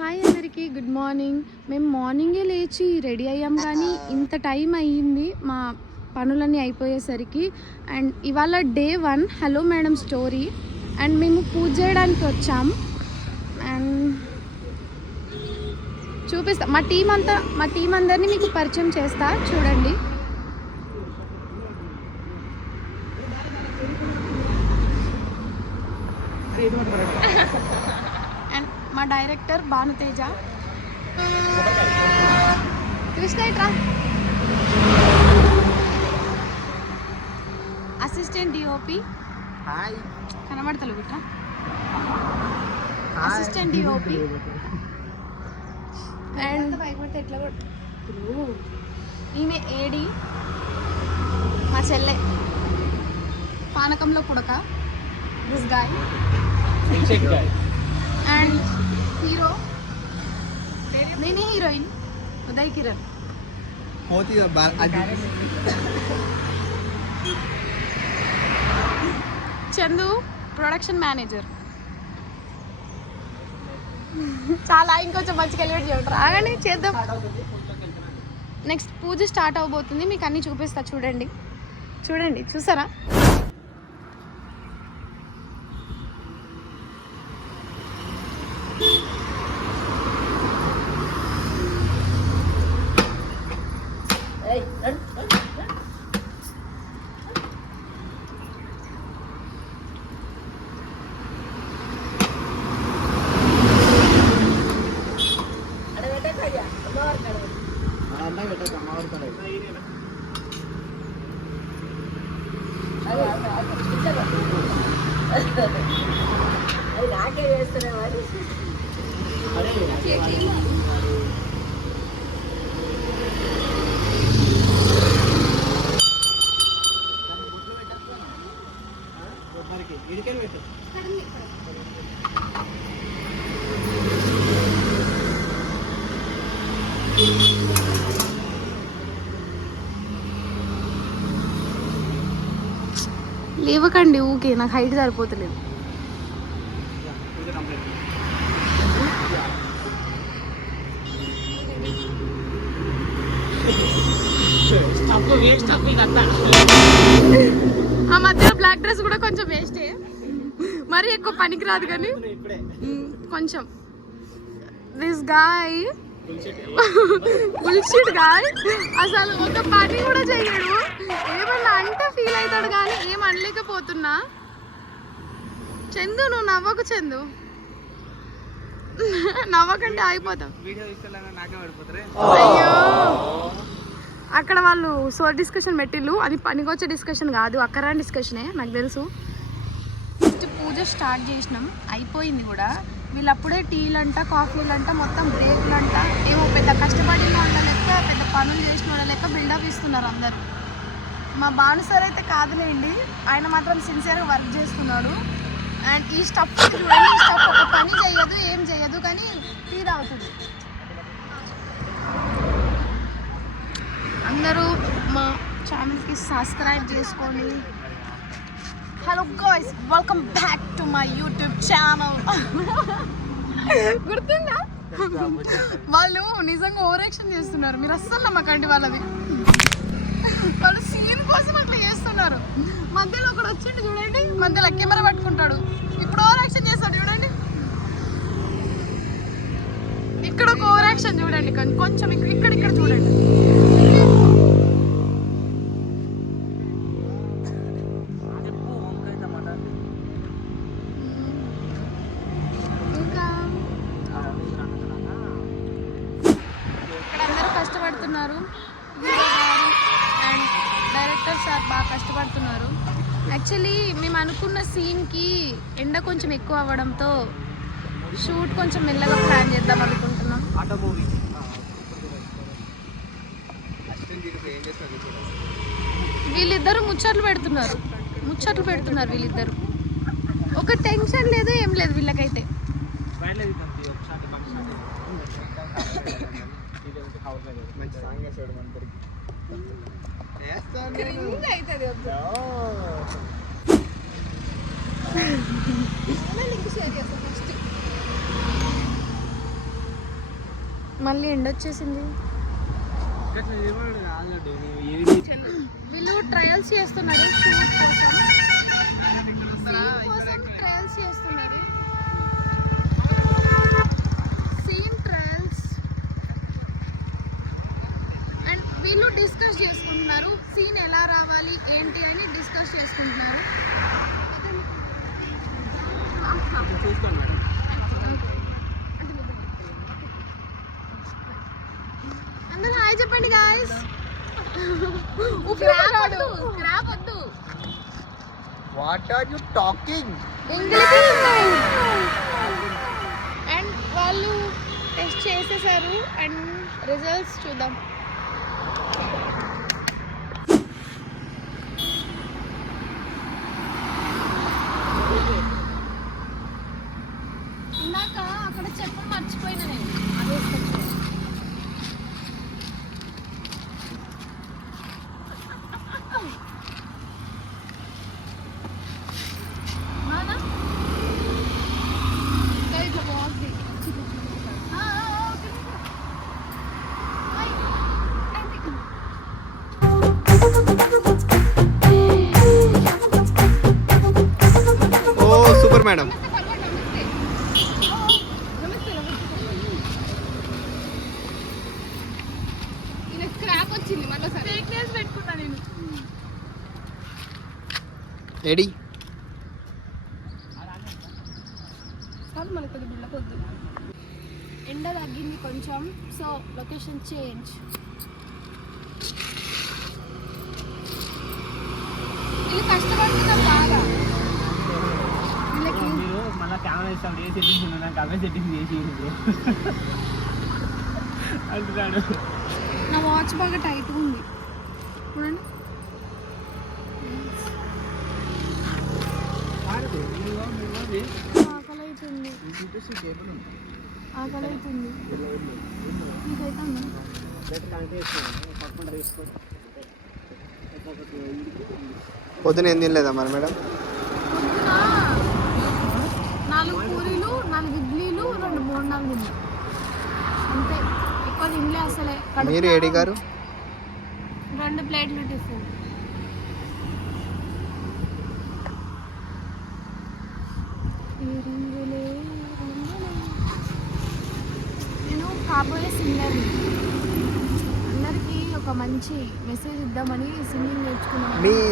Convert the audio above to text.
Hi అందరికీ, good morning. మేము మార్నింగే లేచి రెడీ అయ్యాం, కానీ ఇంత టైం అయ్యింది మా పనులన్నీ అయిపోయేసరికి. అండ్ ఇవాళ day 1 hello madam story. And మేము పూజ చేయడానికి వచ్చాం. అండ్ చూపిస్తా మా టీం అందరినీ మీకు పరిచయం చేస్తా, చూడండి. అండ్ మా director Bhanuteja, Krishna, assistant DOP కనబడతలు బిట్ట, అసిస్టెంట్ డిఓపి. అండ్ ఎట్లా ఈమె ఏడి, మా చెల్లె పానకంలో పుడక, దిస్ గాయ్. అండ్ హీరో నేనే heroine, Uday Kiran. Chandu production manager. చాలా ఇంకొంచెం మంచిగా ఎలివేట్ చేయటం రాగానే చేద్దాం. నెక్స్ట్ పూజ స్టార్ట్ అవబోతుంది, మీకు అన్నీ చూపిస్తా, చూడండి. చూసారా? నాకే చేస్తున్నా లేవకండి ఊకే, నాకు హైట్ సరిపోతలేదు. ఆ మధ్య బ్లాక్ డ్రెస్ కూడా కొంచెం వేస్టే, మరి ఎక్కువ పనికి రాదు కానీ కొంచెం. దిస్ గాయ్ బుల్షిట్ గాయ్, అసలు ఒక పని కూడా చేయడు. ఏమన్నా అంటే ఫీల్ అవుతాడు కానీ ఏం అనలేకపోతున్నా. చందు, నువ్వు నవ్వకు చందు, నవ్వకంటే ఆగిపోతావు. అయ్యో, అక్కడ వాళ్ళు డిస్కషన్ పెట్టిళ్ళు, అది పనికొచ్చే డిస్కషన్ కాదు, అక్కరా డిస్కషనే, నాకు తెలుసు. ఫస్ట్ పూజ స్టార్ట్ చేసినాం, అయిపోయింది కూడా. వీళ్ళు అప్పుడే టీలంట, కాఫీలంట, మొత్తం బ్రేక్లంట, ఏమో పెద్ద కష్టపడిన వాళ్ళ లెక్క, పెద్ద పనులు చేసిన వాళ్ళ లెక్క బిల్డప్ ఇస్తున్నారు అందరు. మా భాను సార్ అయితే కాదులేండి, ఆయన మాత్రం సిన్సియర్గా వర్క్ చేస్తున్నాడు. అండ్ ఈ స్టఫ్ చూడండి, ఈ స్టఫ్ ఒక పని చేయదు, ఏం చేయదు, కానీ టీ తాగుతుంది. అందరూ మా ఛానల్కి సబ్స్క్రైబ్ చేసుకోండి. Hello guys, welcome back to my YouTube channel. గుర్తుందా? వాళ్ళు నిజంగా ఓవర్ యాక్షన్ చేస్తున్నారు, మీరు అస్సలు నమ్మకండి వాళ్ళది. వాళ్ళు సీన్ కోసం అట్లా చేస్తున్నారు. మధ్యలో ఒకడు వచ్చిండు చూడండి, మధ్యలో కెమెరా పట్టుకుంటాడు, ఇప్పుడు ఓవర్ యాక్షన్ చేస్తాడు చూడండి. ఇక్కడ ఒక ఓవర్ యాక్షన్ చూడండి, కొంచెం ఇక్కడ చూడండి. కష్టపడుతున్నారు అండ్ డైరెక్టర్ సార్ బాగా కష్టపడుతున్నారు. యాక్చువల్లీ మేము అనుకున్న సీన్కి ఎండ కొంచెం ఎక్కువ అవ్వడంతో షూట్ కొంచెం మెల్లగా ప్లాన్ చేద్దాం అనుకుంటున్నాం. వీళ్ళిద్దరూ ముచ్చట్లు పెడుతున్నారు వీళ్ళిద్దరు. ఒక టెన్షన్ లేదు, ఏం లేదు వీళ్ళకైతే. మళ్ళీ ఎండ వచ్చేసింది. వీళ్ళు ట్రయల్స్ చేస్తున్నారు షూట్ కోసం, ట్రయల్స్ చేస్తున్నారు, సీన్ ట్రయల్స్. అండ్ వీళ్ళు డిస్కస్ చేసుకుంటున్నారు సీన్ ఎలా రావాలి ఏంటి అని డిస్కస్ చేసుకుంటున్నారు. అందరూ హాయ్ చెప్పండి guys. What are you talking? And వాళ్ళు టెస్ట్ చేసేసారు అండ్ రిజల్ట్స్ చూద్దాం. ఇందాక అక్కడ చెప్పు మర్చిపోయినా నేను, అదే సూపర్ మేడం. స్క్రాప్ వచ్చింది మళ్ళీ ఫేక్నెస్ పెట్టుకున్నా నేను. ఎడి మనకు బిళ్ళకొద్దు. ఎండ తగ్గింది కొంచెం, సో లొకేషన్ చేంజ్. వీళ్ళు కష్టపడుతున్నారు బాగా. వీళ్ళకి మళ్ళీ కెమెరా ఇస్తాం ఏ సెట్టింగ్స్ ఉన్నా నాకు అవే సెట్టింగ్స్ చేసి అంటున్నాడు. నా వాచ్ బాగా టైట్గా ఉంది చూడండి. ఆకలి అవుతుంది, ఆకలి అవుతుంది. పొద్దున ఏం తినలేదా మరి మేడం? పొద్దున 4 పూరీలు 4 ఇడ్లీలు 2 బోండాలు తిన్నా అంతే, ఎక్కువ తినలే అసలే. మీరు ఏడి గారు 2 ప్లేట్లు టిఫిన్. నేను కాబోయే సింగర్ని, అందరికీ ఒక మంచి మెసేజ్ ఇద్దామని సింగింగ్ నేర్చుకున్నాను.